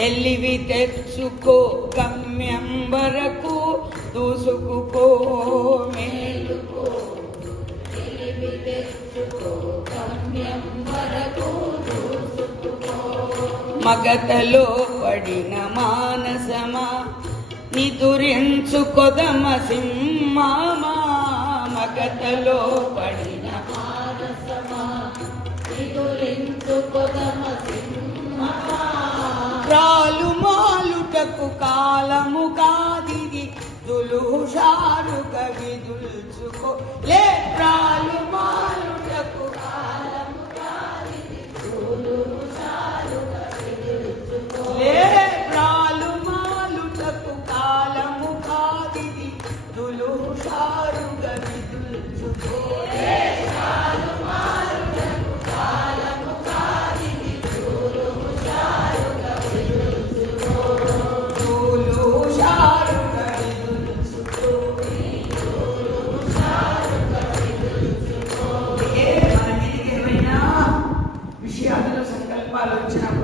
తెలివి తెచ్చుకో గమ్యం వరకు దూసుకుపో మేలుకో తెలివి తెచ్చుకో గమ్యం వరకు దూసుకుపో మగతలో పడిన మానసమా నిదురించుకొదమ సింహమా మగతలో పడిన మానసమా నిదురించుకొదమ సింహమా రాలు మాలుటకు కాలము కాదిది దులుషారుగా విదుల్చుకో లే రాలు మాలుటకు కాలము కాదిది దులుషారుగా విదుల్చుకో లే రాలు మాలుటకు కాలము కాదిది దులుషారుగా విదుల్చుకో లే రాలు మాలుటకు కాలము కాదిది దులుషారుగా విషయాలలో సంకల్పాలు వచ్చినప్పుడు